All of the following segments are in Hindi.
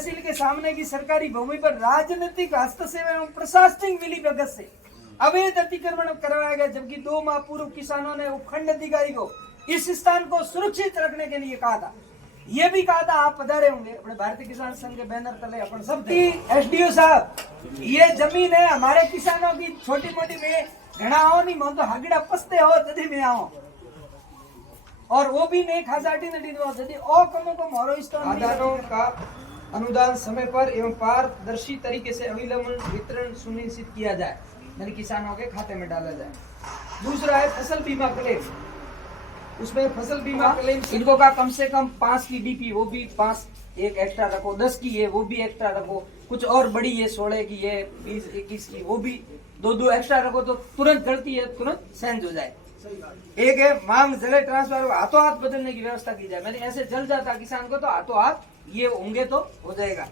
तहसील के सामने की सरकारी भूमि पर राजनीतिक हस्तक्षेप एवं प्रशासनिक मिलीभगत से अवैध अतिक्रमण करवाया गया, जबकि 2 माह पूर्व किसानों ने उपखंड अधिकारी को इस स्थान को सुरक्षित रखने के लिए कहा था। ये भी कहा था, आप पधारे होंगे अपने भारतीय किसान संघ के बैनर तले अपन सब। एसडीओ साहब, ये जमीन है हमारे किसानों की, छोटी मोटी में घना हो नहीं मन तो हगड़ा पसते हो जदी में आओ, और वो भी नहीं खासाटी नडी दो जदी ओ कमो को मोरो आधारों का अनुदान समय पर एवं पारदर्शी तरीके से अविलंब वितरण सुनिश्चित किया जाए, यानी किसानों के खाते में डाला जाए। दूसरा है फसल बीमा क्लेम, उसमें फसल बीमा क्लेम इनको का कम से कम 5 की डीपी, वो भी 5 एक एक्स्ट्रा रखो, 10 की है वो भी एक्स्ट्रा रखो, कुछ और बड़ी है 16 की है, 20 21 की वो भी 2 एक्स्ट्रा रखो, तो तुरंत गलती है तुरंत चेंज हो जाए। एक है मांग जले ट्रांसफर, हाथों हाथ बदलने की व्यवस्था की जाए, मैंने ऐसे जल जाता किसान को तो हाथों हाथ ये होंगे तो हो जाएगा।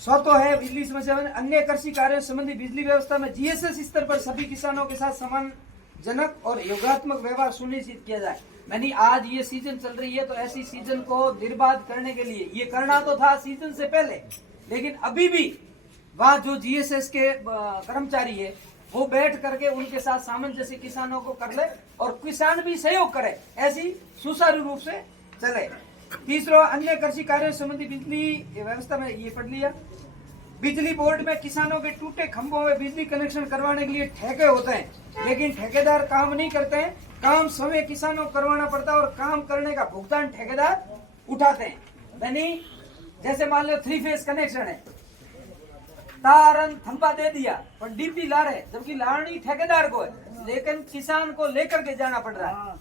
तो है बिजली समस्या में अन्य कृषि कार्यों संबंधी बिजली व्यवस्था में जीएसएस स्तर पर सभी किसानों के साथ समान जनक और योगात्मक व्यवहार सुनिश्चित किया जाए। मैंने आज ये सीजन चल रही है तो ऐसी सीजन को निर्बाध करने के लिए ये करना तो था सीजन से पहले, लेकिन अभी भी वहाँ जो जीएसएस के कर्मचारी है वो बैठ करके उनके साथ सामंजस्य किसानों को कर ले और किसान भी सहयोग करे, ऐसी सुचारू रूप से चले। तीसरा, अन्य कृषि कार्यों संबंधी बिजली व्यवस्था में ये पढ़ लिया। बिजली बोर्ड में किसानों के टूटे खंभों में बिजली कनेक्शन करवाने के लिए ठेके होते हैं, लेकिन ठेकेदार काम नहीं करते हैं, काम स्वयं किसानों को करवाना पड़ता है और काम करने का भुगतान ठेकेदार उठाते हैं। यानी जैसे मान लो 3 फेज कनेक्शन है, तारन थंपा दे दिया पर डीपी ला रहे, जबकि लानी ठेकेदार को है, लेकिन किसान को लेकर के जाना पड़ रहा है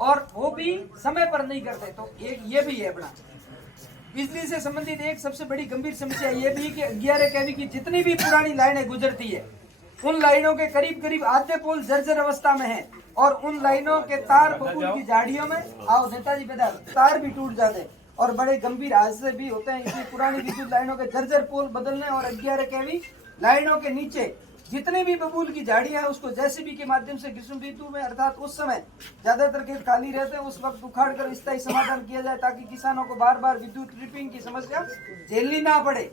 और वो भी समय पर नहीं करते। तो एक ये भी है अपना बिजली से संबंधित एक सबसे बड़ी गंभीर समस्या ये भी कि 11 केवी की जितनी भी पुरानी लाइनें गुजरती है उन लाइनों के करीब करीब आधे पोल जर्जर अवस्था में है और उन लाइनों के तार बबूल की झाड़ियों में आओ नेताजी पैदा तार भी टूट जाते और बड़े गंभीर हादसे भी होते हैं। इसलिए पुरानी विद्युत लाइनों के जर्जर पोल बदलने और 11 केवी लाइनों के नीचे जितने भी बबूल की झाड़ियां हैं उसको जेसीबी के माध्यम से ग्रीष्म ऋतु में अर्थात उस समय ज्यादातर खेत खाली रहते हैं उस वक्त उखाड़ कर स्थायी समाधान किया जाए, ताकि किसानों को बार बार विद्युत ट्रिपिंग की समस्या झेलनी ना पड़े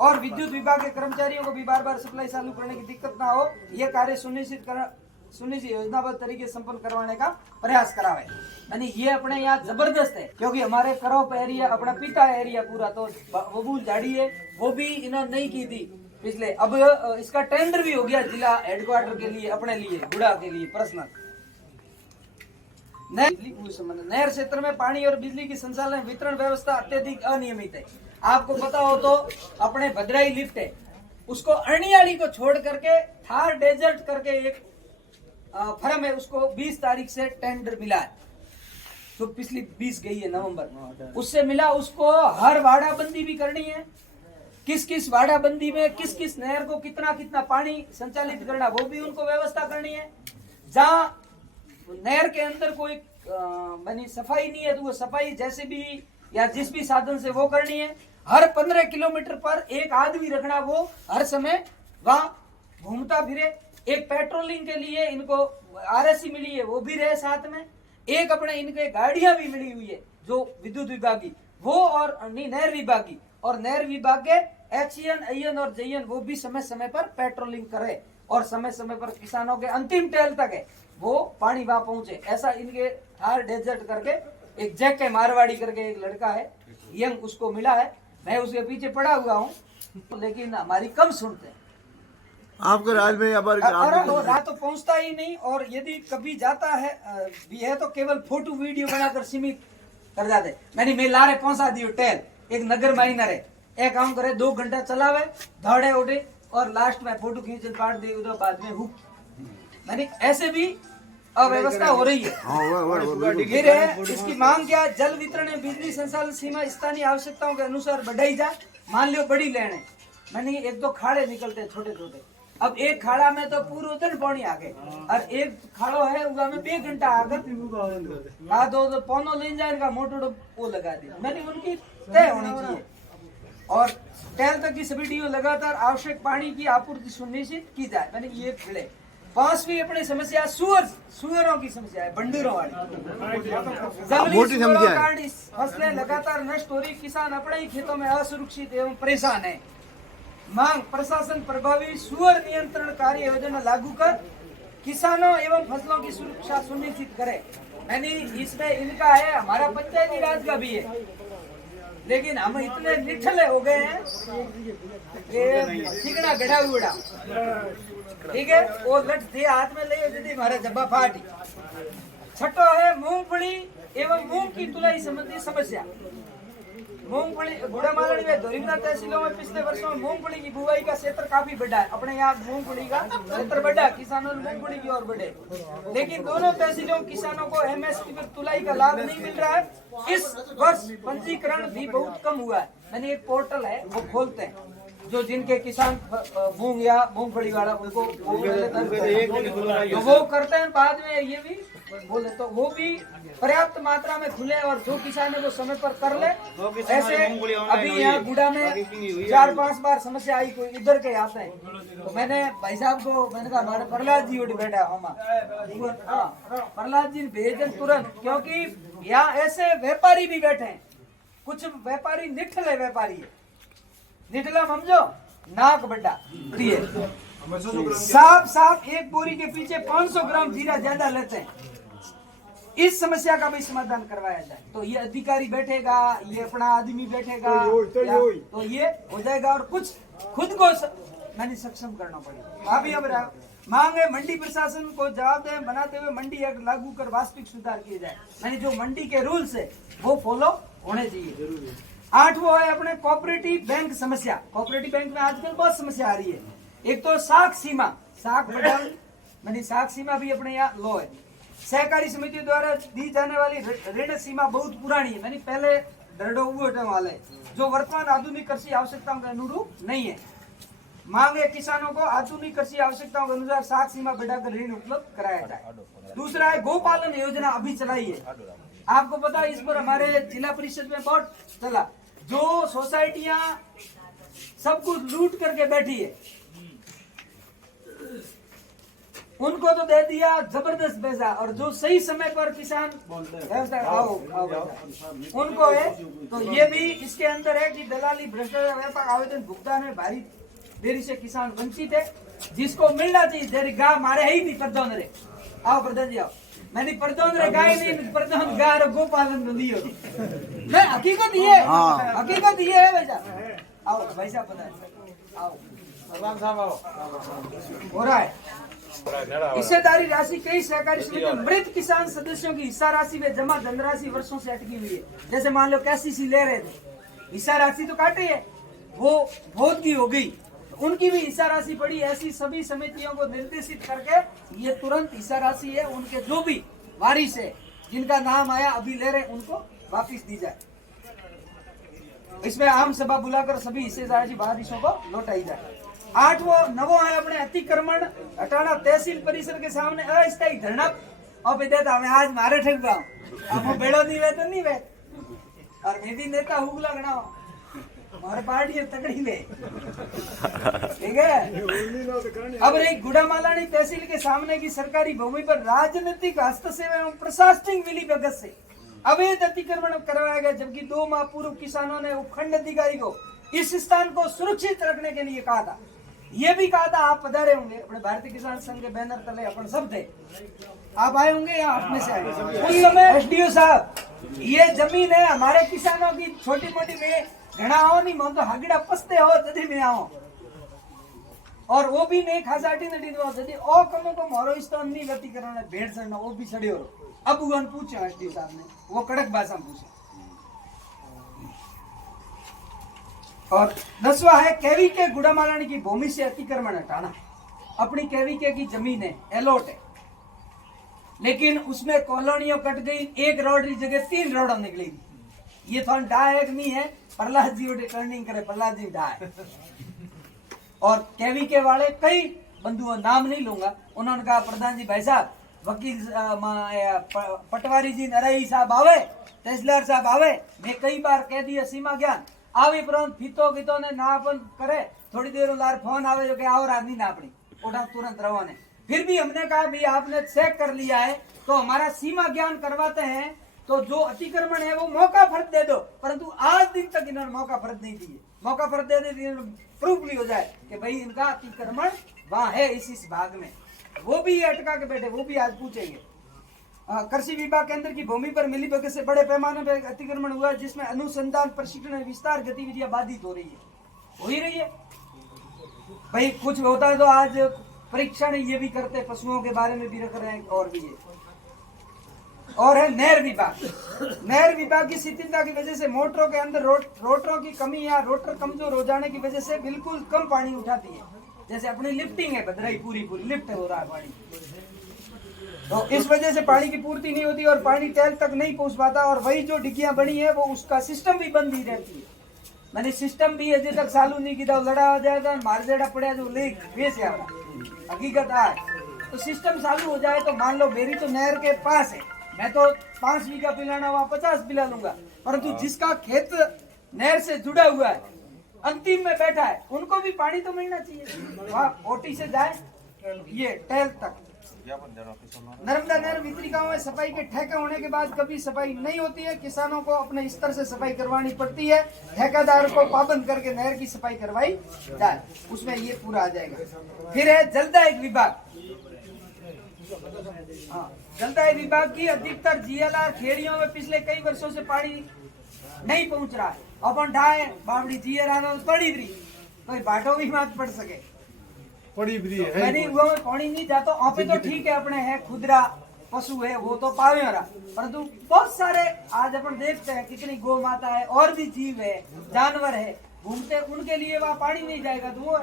और विद्युत विभाग के कर्मचारियों को भी बार बार सप्लाई चालू करने की दिक्कत ना हो। यह कार्य सुनिश्चित योजनाबद्ध तरीके से संपन्न करवाने का प्रयास करावे। यानी ये अपने यहाँ जबरदस्त है, क्योंकि हमारे करौप एरिया अपना पिता एरिया पूरा तो बबूल झाड़ी है वो भी इन्होंने नहीं की थी पिछले, अब इसका टेंडर भी हो गया जिला हेडक्वार्टर के लिए, अपने लिए गुड़ा के लिए पर्सनल। नहर क्षेत्र में पानी और बिजली की संचालन वितरण व्यवस्था अत्यधिक अनियमित है। आपको पता हो तो अपने भद्राई लिफ्ट है उसको अरनियाली को छोड़ करके थार डेजर्ट करके एक फर्म है, उसको 20 तारीख से टेंडर मिला है, तो पिछली 20 गई है नवंबर, उससे मिला। उसको हर वाड़ाबंदी भी करनी है, किस किस वाड़ाबंदी में किस किस नहर को कितना कितना पानी संचालित करना वो भी उनको व्यवस्था करनी है। जहाँ नहर के अंदर कोई बनी सफाई नहीं है तो वो सफाई जैसे भी या जिस भी साधन से वो करनी है। हर 15 किलोमीटर पर एक आदमी रखना, वो हर समय वहाँ घूमता फिरे। एक पेट्रोलिंग के लिए इनको आरएससी मिली है वो भी रहे साथ में, एक अपने इनके गाड़ियां भी मिली हुई है जो विद्युत विभाग की वो और नहर विभाग की, और नहर विभाग के एचईएन आईएन और जेईएन वो भी समय समय पर पेट्रोलिंग करे और समय समय पर किसानों के अंतिम टेल तक है वो पानी वहां पहुंचे। ऐसा इनके थार डेजर्ट करके एक जैक के मारवाड़ी करके एक लड़का है यंग, उसको मिला है, मैं उसके पीछे पड़ा हुआ हूँ, लेकिन हमारी कम सुनते हैं। आपके राज्य में रात तो पहुंचता ही नहीं, और यदि कभी जाता है भी है तो केवल फोटो वीडियो बनाकर सीमित कर जाते। मैं लारे पहुंचा दियो टेल, एक नगर माइनर है, एक काम करे 2 घंटा चलावे दौड़े उठे और लास्ट में फोटो खींच पाट दे उधर बाद में हुक। मैंने ऐसे भी अव्यवस्था हो रही है। फिर है इसकी मांग क्या, जल वितरण में बिजली संचालन सीमा स्थानीय आवश्यकताओं के अनुसार बढ़ाई जाए। मान लो बड़ी लेन है, मैंने 1-2 खाड़े निकलते छोटे छोटे, अब एक खाड़ा में तो पूरा उधर पानी आ गए और एक खाड़ो है उगा में 2 घंटा आगे दो पौनो ले जाएगा मोटो वो लगा दी। मैंने उनकी तय होनी चाहिए और टेल तक की सभी डीओ लगातार आवश्यक पानी की आपूर्ति सुनिश्चित की जाए। मैंने ये खिले पांचवी अपनी समस्या सुअरों की समस्या है, बंडूरों वाली। जंगली मोटी सुअरों समस्या है। कारण इस फसलें लगातार नष्ट हो रही, किसान अपने ही खेतों में असुरक्षित एवं परेशान है। मांग प्रशासन प्रभावी सुअर नियंत्रण कार्य योजना लागू कर किसानों एवं फसलों की सुरक्षा सुनिश्चित करे। यानी इसमें इनका है, हमारा पंचायती राज का भी है, लेकिन हम इतने निठले हो गए हैं कि चिकना गढ़ा उड़ा, ठीक है, वो लठ दे हाथ में ले यदि हमारा जब्बा फाटी। छठो है मूंगफली एवं मूंग की तुलाई संबंधी समस्या। मूंगफली गुड़ामालड़ी में धोरीमदा तहसीलों में पिछले वर्षों में मूंगफली की बुआई का क्षेत्र काफी बढ़ा है। अपने यहाँ मूंगफली का क्षेत्र बढ़ा, किसानों ने मूंगफली की ओर बढ़े, लेकिन दोनों तहसीलों किसानों को एमएसपी पर तुलाई का लाभ नहीं मिल रहा है। इस वर्ष पंजीकरण भी बहुत कम हुआ है। यानी एक पोर्टल है, वो खोलते हैं जो जिनके किसान मूंग या मूंगफली वाला उनको वो करते हैं, बाद में ये भी बोले तो वो भी पर्याप्त मात्रा में खुले और जो किसान है वो समय पर कर ले। ऐसे अभी यहाँ गुड़ा में 4-5 बार समस्या आई, कोई इधर के आते हैं, तो मैंने भाई साहब को मैंने कहा हमारे प्रहलाद जी उठ बैठा हमा, प्रहलाद जी भेजन तुरंत, क्योंकि यहाँ ऐसे व्यापारी भी बैठे हैं, कुछ व्यापारी निठले व्यापारी है, निठला समझो नाक बड्डा साफ एक बोरी के पीछे 500 ग्राम जीरा ज्यादा लेते हैं। इस समस्या का भी समाधान करवाया जाए तो ये अधिकारी बैठेगा, ये अपना आदमी बैठेगा, तो ये हो जाएगा। और कुछ खुद को मैंने सक्षम करना पड़ेगा। अभी अब मांग है मंडी प्रशासन को जवाबदेह बनाते हुए मंडी एक्ट लागू कर वास्तविक सुधार किए जाए। यानी जो मंडी के रूल्स है वो फॉलो होने चाहिए। 8वां है अपने कोऑपरेटिव बैंक समस्या। कोऑपरेटिव बैंक में आजकल बहुत समस्या आ रही है। एक तो साख सीमा, साख बढ़ाव यानी साख सीमा भी अपने यहाँ लो है। सहकारी समितियों द्वारा दी जाने वाली ऋण सीमा बहुत पुरानी है, यानी पहले दरडो वाले, जो वर्तमान आधुनिक कृषि आवश्यकताओं के अनुरूप नहीं है। मांग है किसानों को आधुनिक कृषि आवश्यकताओं के अनुसार साख सीमा बढ़ाकर ऋण उपलब्ध कराया जाए। दूसरा है गोपालन योजना अभी चलाई है, आपको पता है इस पर हमारे जिला परिषद में बहुत चला। जो सोसाइटियां सब कुछ लूट करके बैठी है उनको तो दे दिया जबरदस्त पैसा, और जो सही समय पर किसान उनको है तो ये भी इसके अंदर है कि दलाली भ्रष्टाचार व्यापक आवेदन भुगतान में भारी देरी से किसान वंचित है, जिसको मिलना चाहिए। देरी गा मारे ही थी प्रधान रे, आओ प्रधान जी आओ, मैंने प्रधान रे गाय नहीं प्रधान गा रो गोपालन दियो मैं हकीकत ये हकीकत ये है भैया। आओ भाई साहब पता आओ हो रहा है। हिस्सेदारी राशि कई सहकारी समिति मृत किसान सदस्यों की हिस्सा राशि में जमा धनराशि वर्षों से अटकी हुई है। जैसे मान लो कैसीसी ले रहे थे, हिस्सा राशि तो काटी है, वो बहुत की हो गई, उनकी भी हिस्सा राशि पड़ी। ऐसी सभी समितियों को निर्देशित करके ये तुरंत हिस्सा राशि है उनके जो भी वारिस है जिनका नाम आया अभी ले रहे उनको वापिस दी जाए। इसमें आम सभा बुलाकर सभी हिस्सेदारी वारिसों को लौटाई जाए। 8वां है अपने अतिक्रमण हटाना। तहसील परिसर के सामने अस्थायी धरना और देता हमें आज मारे ठग गाँव अब बेड़ो नहीं वे तो नहीं वे, और मैं भी नेता हुगला गणा हमारे पार्टी तकड़ी ले, ठीक है। अब रही गुड़ामालानी तहसील के सामने की सरकारी भूमि पर राजनीतिक हस्तक्षेप एवं प्रशासनिक मिलीभगत से अवैध अतिक्रमण करवाया गया, जबकि 2 माह पूर्व किसानों ने उपखंड अधिकारी को इस स्थान को सुरक्षित रखने के लिए कहा था। ये भी कहा था आप पधारे होंगे, अपने भारतीय किसान संघ के बैनर तले अपन सब थे, आप आए होंगे या आप में से आए। उस समय एसडीओ साहब ये जमीन है हमारे किसानों की, छोटी मोटी में घना आओ नहीं मन तो हागड़ा पसते हो जदी में आओ, और वो भी नहीं खासाटी नडी दो जदी ओ कमो को मोरो स्थान नहीं गति करना भेड़ चढ़ना वो भी चढ़ियो। अब उन पूछे एसडीओ साहब ने, वो कड़क भाषा में पूछे। और 10वां है केवी के गुड़ामालानी की भूमि से अतिक्रमण हटाना। अपनी केवी के की जमीन है, एलोट है, लेकिन उसमें कॉलोनियों कट गई, एक रोड की जगह 3 रोड निकली। ये थोड़ा डायक नहीं है, प्रहलाद जी टर्निंग करे, प्रहलाद जी डाय। और केवी के वाले कई बंधुओं नाम नहीं लूंगा, उन्होंने कहा प्रधान जी भाई साहब वकील पटवारी जी नरई साहब आवे, तहसीलदार साहब आवे, मैं कई बार कह दिया सीमा ज्ञान આવી પરંતુ ફીતો ગીતો ને ના પણ કરે, થોડી દેર લાર ફોન આવે જો કે આવો રાત ની નાપણી ઓડા તુરંત રવાને फिर भी हमने कहा भाई आपने चेक कर लिया है तो हमारा सीमा ज्ञान करवाते हैं, तो जो अतिक्रमण है वो मौका फर्क दे दो, परंतु आज दिन तक इन्होंने मौका फर्क नहीं दिए। मौका फर्क दे दे प्रूफ भी हो जाए कि भाई इनका अतिक्रमण वहां है इस भाग में, वो भी अटका के बैठे, वो भी आज पूछेंगे। कृषि विभाग केंद्र की भूमि पर मिलीभगत से बड़े पैमाने पर अतिक्रमण हुआ, जिसमें अनुसंधान प्रशिक्षण और विस्तार गतिविधियां बाधित हो ही रही है। भाई कुछ होता है तो आज परीक्षण ये भी करते, पशुओं के बारे में भी रख रहे हैं, और भी है। और है नहर विभाग। नहर विभाग की शिथिलता की वजह से मोटरों के अंदर रोटरों की कमी या रोटर कमजोर हो जाने की वजह से बिल्कुल कम पानी उठाती है। जैसे अपनी लिफ्टिंग है भद्राई, पूरी लिफ्ट हो रहा है पानी, तो इस वजह से पानी की पूर्ति नहीं होती और पानी टैंक तक नहीं पहुंच पाता। और वही जो डिग्गियां बनी है वो उसका सिस्टम भी बंद ही रहती है। मैंने सिस्टम भी अजय तक चालू नहीं किया, लड़ा हो जाएगा मार जेड़ा पड़ा जो लेक वैसे आना हकीकत है। तो सिस्टम चालू हो जाए तो मान लो मेरी तो नहर के पास है, मैं तो 5 बीघा पिलाना वहां 50 पिला लूंगा, परंतु जिसका खेत नहर से जुड़ा हुआ है, अंतिम में बैठा है, उनको भी पानी तो मिलना चाहिए। वहाँ ओटी से जाए ये टैल तक। नर्मदा नहर वितरिकाओं में सफाई के ठेके होने के बाद कभी सफाई नहीं होती है, किसानों को अपने स्तर से सफाई करवानी पड़ती है, ठेकेदार को पाबंद करके नहर की सफाई करवाई जाए, उसमें ये पूरा आ जाएगा। फिर है जलदाय विभाग। हाँ, जलदाय विभाग की अधिकतर जीएलआर खेड़ियों में पिछले कई वर्षों से पानी नहीं पहुंच रहा है। अपन ढाए बावड़ी जीएलआर पड़ी रही, कोई बाटो भी मत पड़ सके, पड़ी भी है, मैंने वो में पानी नहीं जाता। वहाँ पे तो ठीक है, अपने है खुदरा पशु है वो तो पावे रहा, परंतु बहुत सारे आज अपन देखते हैं कितनी गौ माता है और भी जीव है, जानवर है घूमते, उनके लिए वहाँ पानी नहीं जाएगा तो वो।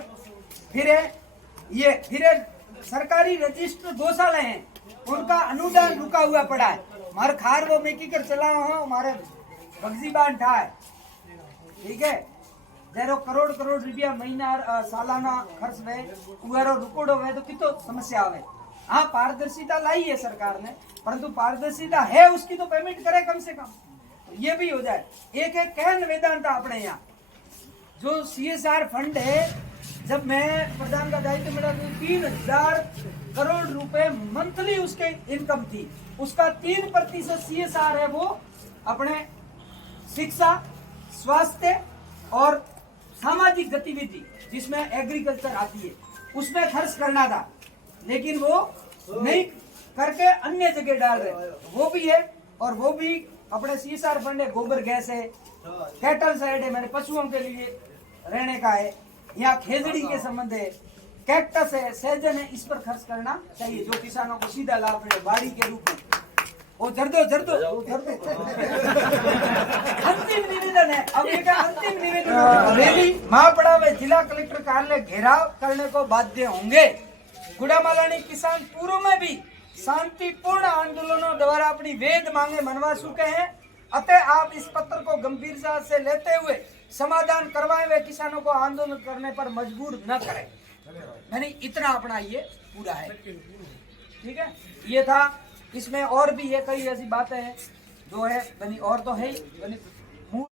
फिर है सरकारी रजिस्टर गौशाला हैं, उनका अनुदान रुका हुआ पड़ा है। हमारे खार वो मेकी कर चला हो हमारे बगजी बांध है, ठीक है, जैरो करोड़ रुपया महीना सालाना खर्च वे उगारो रुकोड़ो वे तो कितो समस्या आवे। हाँ, पारदर्शिता लाई है सरकार ने, परंतु पारदर्शिता है उसकी तो पेमेंट करे कम से कम, तो ये भी हो जाए। एक कहन वेदांता अपने यहाँ जो CSR फंड है, जब मैं प्रधान का दायित्व मिला तो 3000 करोड़ रुपए मंथली उसके इनकम थी, उसका 3% CSR है, वो अपने शिक्षा, स्वास्थ्य और सामाजिक गतिविधि जिसमें एग्रीकल्चर आती है उसमें खर्च करना था, लेकिन वो नहीं करके अन्य जगह डाल रहे, वो भी है। और वो भी अपने CSR फंड है, गोबर गैस है, कैटल साइड है, मैंने पशुओं के लिए रहने का है, यहाँ खेजड़ी के संबंध है, कैक्टस है, सहजन है, इस पर खर्च करना चाहिए जो किसानों को सीधा लाभ मिले बाड़ी के रूप में। वो जर्दो अंतिम निवेदन है, अब ये अंतिम निवेदन रैली महापड़ा में जिला कलेक्टर कार्यालय घेराव करने को बाध्य होंगे। गुड़ामालानी किसान पूर्व में भी शांतिपूर्ण आंदोलनों द्वारा अपनी वेद मांगे मनवा चुके हैं, अतः आप इस पत्र को गंभीरता से लेते हुए समाधान करवाए हुए किसानों को आंदोलन करने पर मजबूर न करें। यानी इतना अपना ये पूरा है, ठीक है। ये था, इसमें और भी है कई ऐसी बातें हैं जो है, और तो है ही